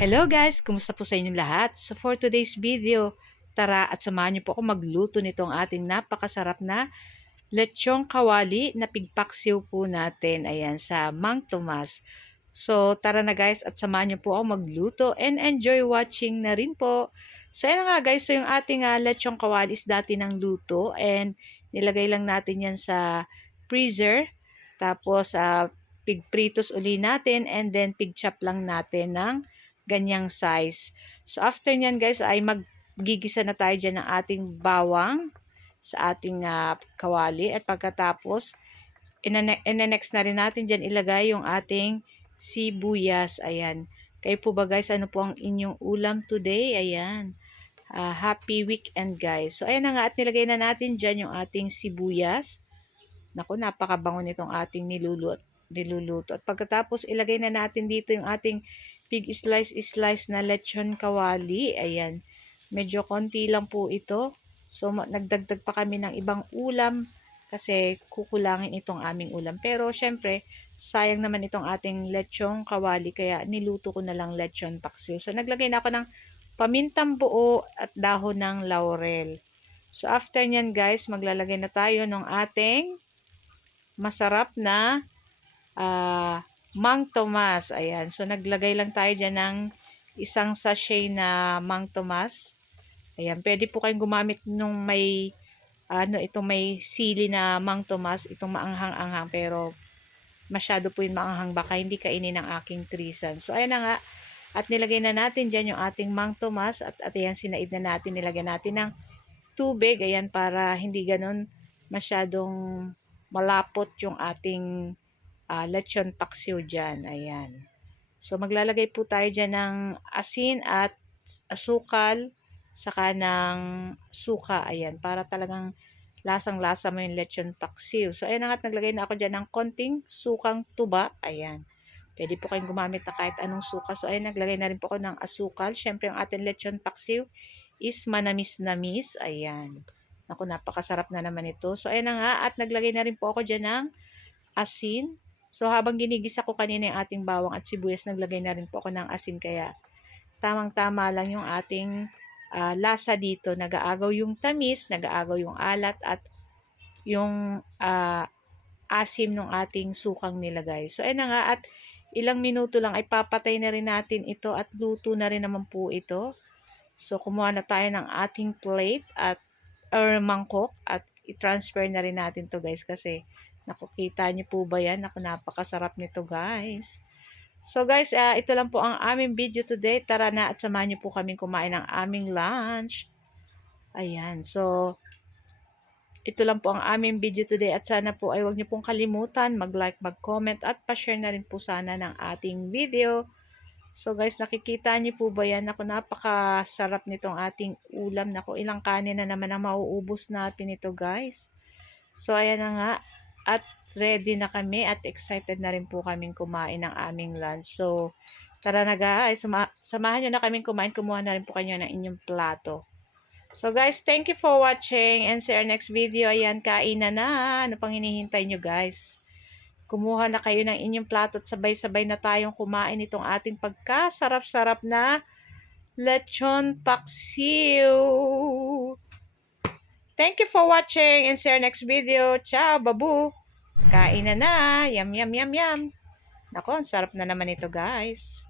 Hello guys! Kumusta po sa inyong lahat? So for today's video, tara at samahan niyo po ako magluto nitong ating napakasarap na lechong kawali na pigpaksiw po natin. Ayan, sa Mang Tomas. So tara na guys at samahan niyo po ako magluto and enjoy watching na rin po. So ayan na nga guys, so yung ating lechong kawali is dati ng luto and nilagay lang natin yan sa freezer. Tapos pigpritos uli natin and then pigchop lang natin ng ganyang size. So after nyan guys ay maggigisa na tayo dyan ng ating bawang sa ating kawali at pagkatapos next na rin natin dyan ilagay yung ating sibuyas. Ayan. Kayo po ba guys, ano po ang inyong ulam today? Ayan. Happy weekend guys. So ayan na nga at nilagay na natin dyan yung ating sibuyas. Naku, napakabango nitong ating niluluto. At pagkatapos ilagay na natin dito yung ating pig slice na lechon kawali. Ayan. Medyo konti lang po ito. So nagdagdag pa kami ng ibang ulam kasi kukulangin itong aming ulam. Pero syempre, sayang naman itong ating lechong kawali kaya niluto ko na lang lechon paksiw. So naglagay na ako ng pamintang buo at dahon ng laurel. So after nyan guys, maglalagay na tayo ng ating masarap na Mang Tomas. Ayan. So, naglagay lang tayo dyan ng isang sachet na Mang Tomas. Ayan. Pwede po kayong gumamit nung may, itong may sili na Mang Tomas. Itong maanghang-anghang. Pero, masyado po yung maanghang. Baka hindi kainin ng aking trisan. So, ayan na nga. At nilagay na natin dyan yung ating Mang Tomas. At ayan, sinaid na natin. Nilagay natin ng tubig. Ayan, para hindi ganun masyadong malapot yung ating lechon paksiw dyan. Ayan. So, maglalagay po tayo dyan ng asin at asukal, saka ng suka. Ayan. Para talagang lasang-lasa mo yung lechon paksiw. So, ayan na nga. Naglagay na ako dyan ng konting sukang tuba. Ayan. Pwede po kayong gumamit na kahit anong suka. So, ayan. Naglagay na rin po ako ng asukal. Siyempre, ang ating lechon paksiw is manamis-namis. Ayan. Naku, napakasarap na naman ito. So, ayan na nga. At naglagay na rin po ako dyan ng asin. So, habang ginigisa ko kanina yung ating bawang at sibuyas, naglagay na rin po ako ng asin. Kaya, tamang-tama lang yung ating lasa dito. Nag-aagaw yung tamis, nag-aagaw yung alat, at yung asim ng ating sukang nilagay. So, ayun na nga. At ilang minuto lang ay papatay na rin natin ito at luto na rin naman po ito. So, kumuha na tayo ng ating plate or mangkok at i-transfer na rin natin to guys kasi nakukita niyo po ba yan? Naku, napakasarap nito guys. So guys, ito lang po ang aming video today. Tara na at samahan niyo po kaming kumain ng aming lunch. Ayan, so ito lang po ang aming video today at sana po ay huwag niyo pong kalimutan mag-like, mag-comment at pa-share na rin po sana ng ating video. So guys, nakikita niyo po ba yan? Ako, napakasarap nitong ating ulam. Naku, ilang kanin na naman ang mauubos natin ito guys. So ayan na nga. At ready na kami at excited na rin po kaming kumain ng aming lunch. So tara na guys, samahan nyo na kaming kumain. Kumuha na rin po kayo ng inyong plato. So guys, thank you for watching and see our next video. Ayan, kain na na. Ano pang hinihintay nyo guys? Kumuha na kayo ng inyong plato at sabay-sabay na tayong kumain itong ating pagkasarap-sarap na lechon paksiw. Thank you for watching and see our next video. Ciao, babu! Kain na na. Yum, yum, yum, yum. Nako, ang sarap na naman ito guys.